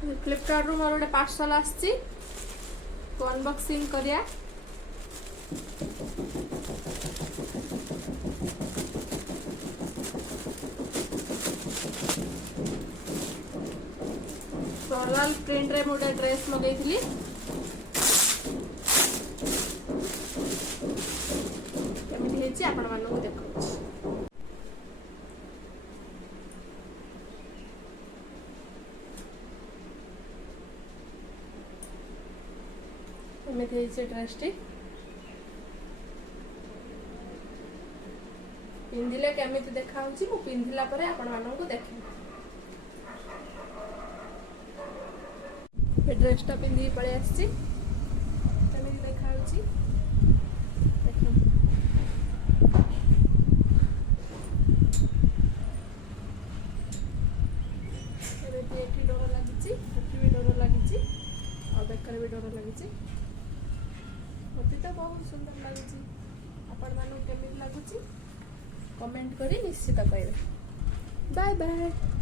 फ्लिपकार्ट रू मोर गोटे पार्सल आसी अनबॉक्सिंग करिया। फ्लोरल प्रिंट रे मोटे ड्रेस मगैली केमिति आपण मानू देखो। ड्रेस टी पिंधिले केमिति देखा होची मु पिंधिला परे आपण मानू देखे। ये ड्रेस टा पिंधि पळे आछि केमिति देखा होची देखो। एठी डोर लागिछि एठी भी डोर लागिछि और बेकर भी डोर लागिछि। मते तो बहुत सुंदर लागिछि आपण मानू केमिति लागुछि कमेंट करी निश्चित कहबे। Bye bye.